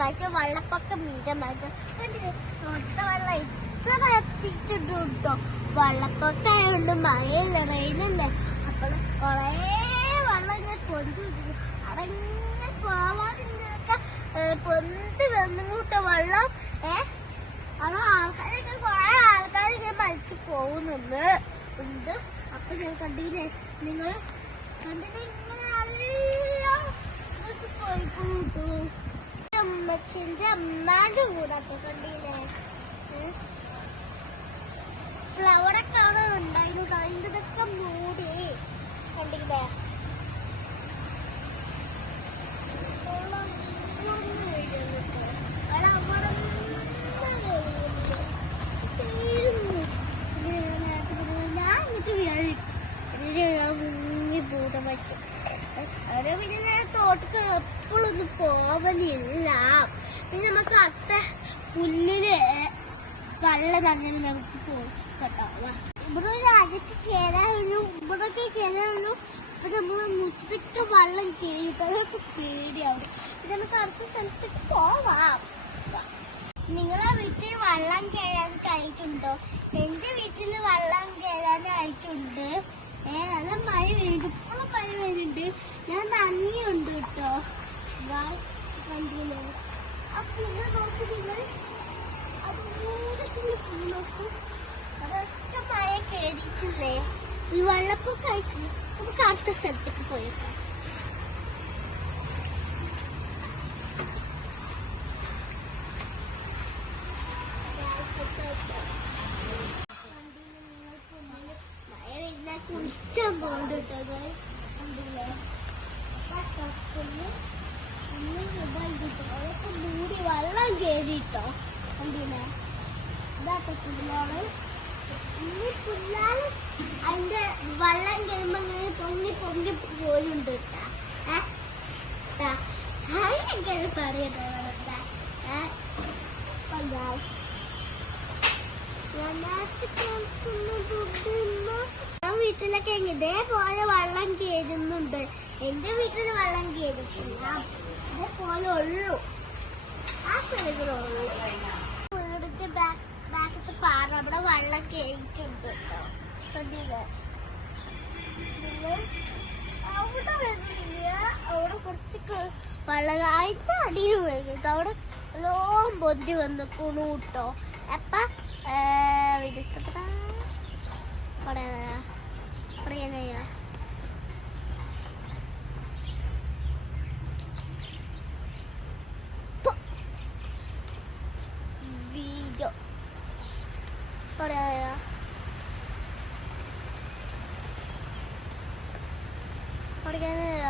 മറ്റേ വെള്ളപ്പൊക്കം തൊട്ട വെള്ളം ഇത്ര എത്തിച്ചിട്ടുണ്ടോ വെള്ളപ്പൊക്കം ആയതുകൊണ്ട് മഴയില്ല റെയിനല്ലേ അപ്പോൾ കുറേ വെള്ളം ഇങ്ങനെ പൊന്തി അടങ്ങനെ പോവാതിനൊക്കെ പൊന്തി വന്നിട്ട് വെള്ളം. ഏ അത് ആൾക്കാരൊക്കെ കുറെ ആൾക്കാർ ഇങ്ങനെ മരിച്ചു പോകുന്നുണ്ട്. ഉണ്ട്. അപ്പൊ ഞാൻ കണ്ടില്ലേ നിങ്ങൾ കണ്ടിട്ട് ഇങ്ങനെ അമ്മച്ചിന്റെ അമ്മാന്റെ കൂടാട്ടോ കണ്ടില്ലേ? ഫ്ലവറൊക്കെ അവിടെ ഉണ്ടായിരുന്നു. അതിന്റെ ഇതൊക്കെ മൂടി. കണ്ടില്ലേ. ഞാൻ ഇത് വീഴും പൂട്ടം വയ്ക്കും അവരെ പിന്നെ ഞാൻ എപ്പോഴും എപ്പോഴൊന്നും പോവലില്ല. പിന്നെ നമുക്ക് അത്ത പുല്ലിൽ വെള്ളം തന്നെ നമുക്ക് വാ. ഇവിടെ ഒരു അകത്ത് കയറാനുള്ളൂ ഇവിടൊക്കെ കയറാനുള്ളൂ അപ്പൊ നമ്മൾ മുറ്റത്തൊക്കെ വെള്ളം കയറിയിട്ട് അതൊക്കെ പേടിയാവും. പിന്നെ നമുക്ക് അടുത്ത സ്ഥലത്തേക്ക് പോവാം. നിങ്ങളെ വീട്ടിൽ വെള്ളം കയറാൻ കഴിച്ചിട്ടുണ്ടോ എന്റെ വീട്ടിൽ വെള്ളം കയറാൻ കഴിച്ചുണ്ട് ഏ നല്ല മഴ വരുന്നുണ്ട് ഇപ്പോഴും മഴ വരുന്നുണ്ട് ഞാൻ നന്ദിയുണ്ട് കേട്ടോ. കണ്ടില്ലേ? അപ്പൊ നിങ്ങൾ നോക്ക് നിങ്ങൾ അത് മൂടത്തിൽ പോയി നോക്കൂ. അതൊക്കെ മഴ കയറിയിട്ടില്ലേ ഈ വെള്ളപ്പൊക്കെ കഴിച്ചില്ലേ നമുക്ക് അടുത്ത സ്ഥലത്തേക്ക് പോയേക്കാം. കുളിച്ചാൻ പോകണ്ട കേട്ടോ അതിന്റെ വെള്ളം കഴിയുമ്പോ ഇങ്ങനെ പൊങ്ങി പൊങ്ങി കാണിച്ചൊന്നും ദുഃഖമില്ല. ഞാൻ വീട്ടിലൊക്കെ ഇതേപോലെ വള്ളം കയറുന്നുണ്ട് എന്റെ വീട്ടിൽ വെള്ളം കയറിട്ടില്ല ഇതേപോലെ ഉള്ളു. ആ സ്ഥലങ്ങളുള്ളൂ വീടിന്റെ ബാക്ക് ബാക്കത്തെ പാറ അവിടെ വെള്ളം കയറിയിട്ടുണ്ട് കേട്ടോ. കണ്ടില്ലേ? അവിടെ കുറച്ച് വെള്ളം അതിന്റെ അടിയിൽ വരും അവിടെ എല്ലാം പൊന്തി വന്ന് കുണു കിട്ടോ. അപ്പൊ വിദേശപ്പെട്ട പറയാ പറയാ പഠിക്കാന്